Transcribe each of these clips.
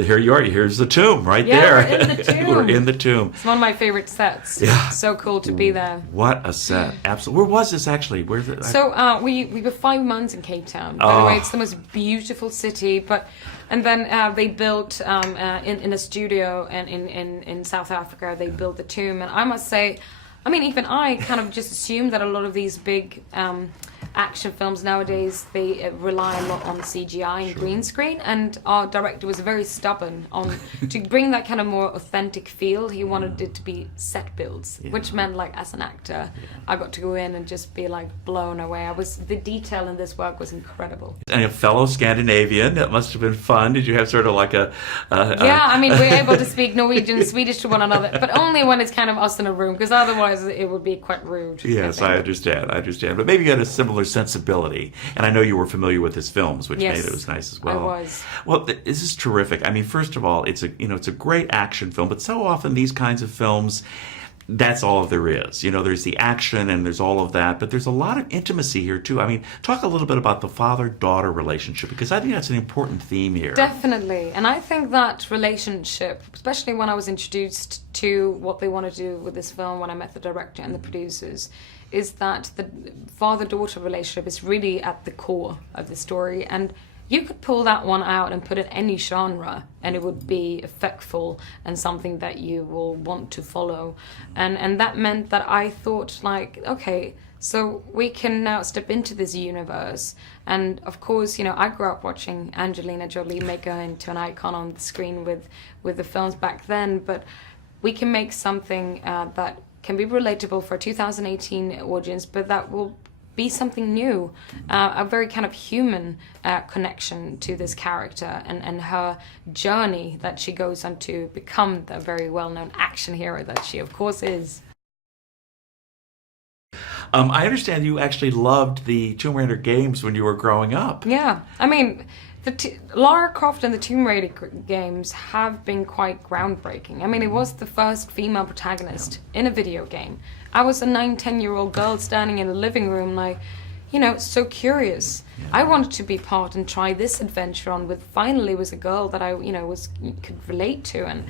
Here you are. Here's the tomb right Yeah, there. we're in the tomb. We're in the tomb. It's one of my favorite sets. Yeah. So cool to be there. What a set. Absolutely. Where was this actually? Where's it? So we were 5 months in Cape Town. By the way, it's the most beautiful city. And then they built in a studio in South Africa. They built the tomb, and I must say, I mean, even I kind of just assumed that a lot of these big action films nowadays, they rely a lot on CGI and green screen, and our director was very stubborn on to bring that kind of more authentic feel. He wanted it to be set builds, which meant, like, as an actor, I got to go in and just be like blown away. The detail in this work was incredible. And a fellow Scandinavian, that must have been fun. Did you have sort of like yeah, I mean, we're able to speak Norwegian and Swedish to one another, but only when it's kind of us in a room, because otherwise it would be quite rude. Yes, I understand. But maybe you had a similar sensibility, and I know you were familiar with his films, which made it was nice as well. I was. Well, this is terrific. I mean, first of all, it's a great action film, but so often these kinds of films, that's all there is. There's the action and there's all of that, but there's a lot of intimacy here too. I mean, talk a little bit about the father-daughter relationship, because I think that's an important theme here. Definitely. And I think that relationship, especially when I was introduced to what they want to do with this film, when I met the director and the producers, is that the father-daughter relationship is really at the core of the story. And you could pull that one out and put it in any genre, and it would be effectful and something that you will want to follow. And that meant that I thought, like, okay, so we can now step into this universe. And of course, I grew up watching Angelina Jolie make her into an icon on the screen with the films back then, but we can make something that can be relatable for a 2018 audience, but that will be something new, a very kind of human connection to this character and her journey that she goes on to become the very well-known action hero that she, of course, is. I understand you actually loved the Tomb Raider games when you were growing up. Yeah, I mean, Lara Croft and the Tomb Raider games have been quite groundbreaking. I mean, it was the first female protagonist in a video game. I was a 9-10-year-old girl standing in the living room, like, so curious. Yeah. I wanted to be part and try this adventure on with. Finally, was a girl that I, could relate to, and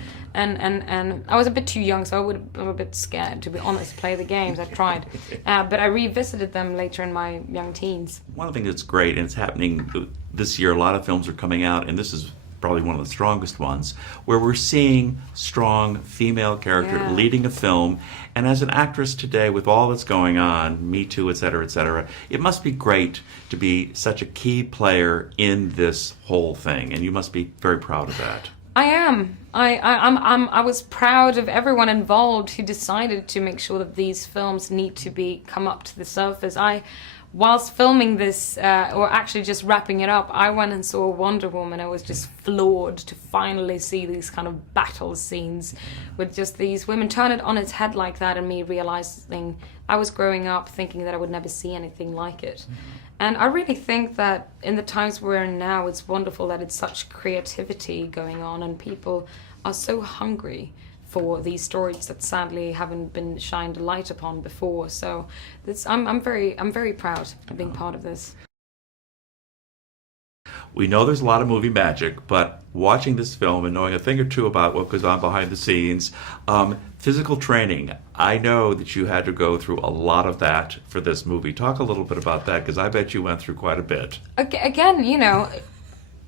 I was a bit too young, so I was a bit scared, to be honest, to play the games. I tried, but I revisited them later in my young teens. One thing that's great, and it's happening this year, a lot of films are coming out, and this is probably one of the strongest ones, where we're seeing strong female character leading a film. And as an actress today, with all that's going on, Me Too, et cetera, it must be great to be such a key player in this whole thing, and you must be very proud of that. I am. I was proud of everyone involved who decided to make sure that these films need to come up to the surface. Whilst filming this, or actually just wrapping it up, I went and saw Wonder Woman. I was just floored to finally see these kind of battle scenes with just these women turn it on its head like that, and me realizing I was growing up thinking that I would never see anything like it. And I really think that in the times we're in now, it's wonderful that it's such creativity going on and people are so hungry for these stories that sadly haven't been shined a light upon before. So I'm very proud of being part of this. We know there's a lot of movie magic, but watching this film and knowing a thing or two about what goes on behind the scenes, physical training, I know that you had to go through a lot of that for this movie. Talk a little bit about that, because I bet you went through quite a bit. Again,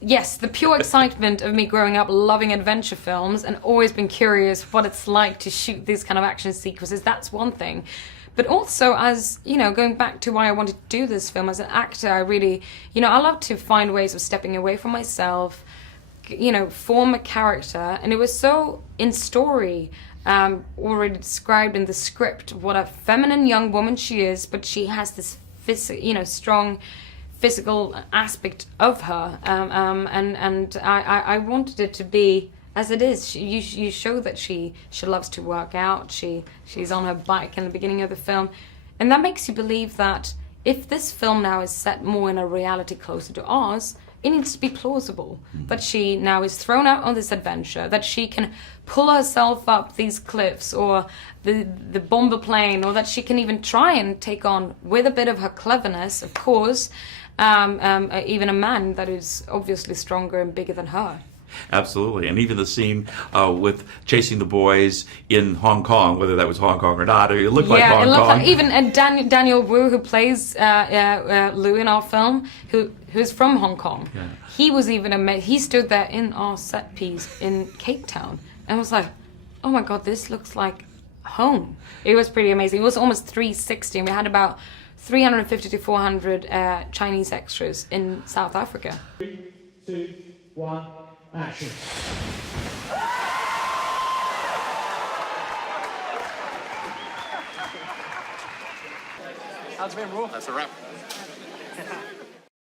yes, the pure excitement of me growing up loving adventure films and always been curious what it's like to shoot these kind of action sequences, that's one thing. But also, as, going back to why I wanted to do this film, as an actor, I really, I love to find ways of stepping away from myself, form a character. And it was so in story, already described in the script, what a feminine young woman she is, but she has this strong physical aspect of her, and I wanted it to be as it is. You show that she loves to work out. She's on her bike in the beginning of the film, and that makes you believe that if this film now is set more in a reality closer to ours, it needs to be plausible. That she now is thrown out on this adventure, that she can pull herself up these cliffs or the bomber plane, or that she can even try and take on, with a bit of her cleverness, of course, even a man that is obviously stronger and bigger than her. Absolutely, and even the scene with chasing the boys in Hong Kong, whether that was Hong Kong or not, it looked like Yeah, Hong it looked Kong. like even and Daniel Wu, who plays Lou in our film, who's from Hong Kong. Yeah. He was even amazed. He stood there in our set piece in Cape Town and was like, "Oh my God, this looks like home." It was pretty amazing. It was almost 360, and we had about 350 to 400 Chinese extras in South Africa. 3, 2, 1, action. How's it been, bro? That's a wrap.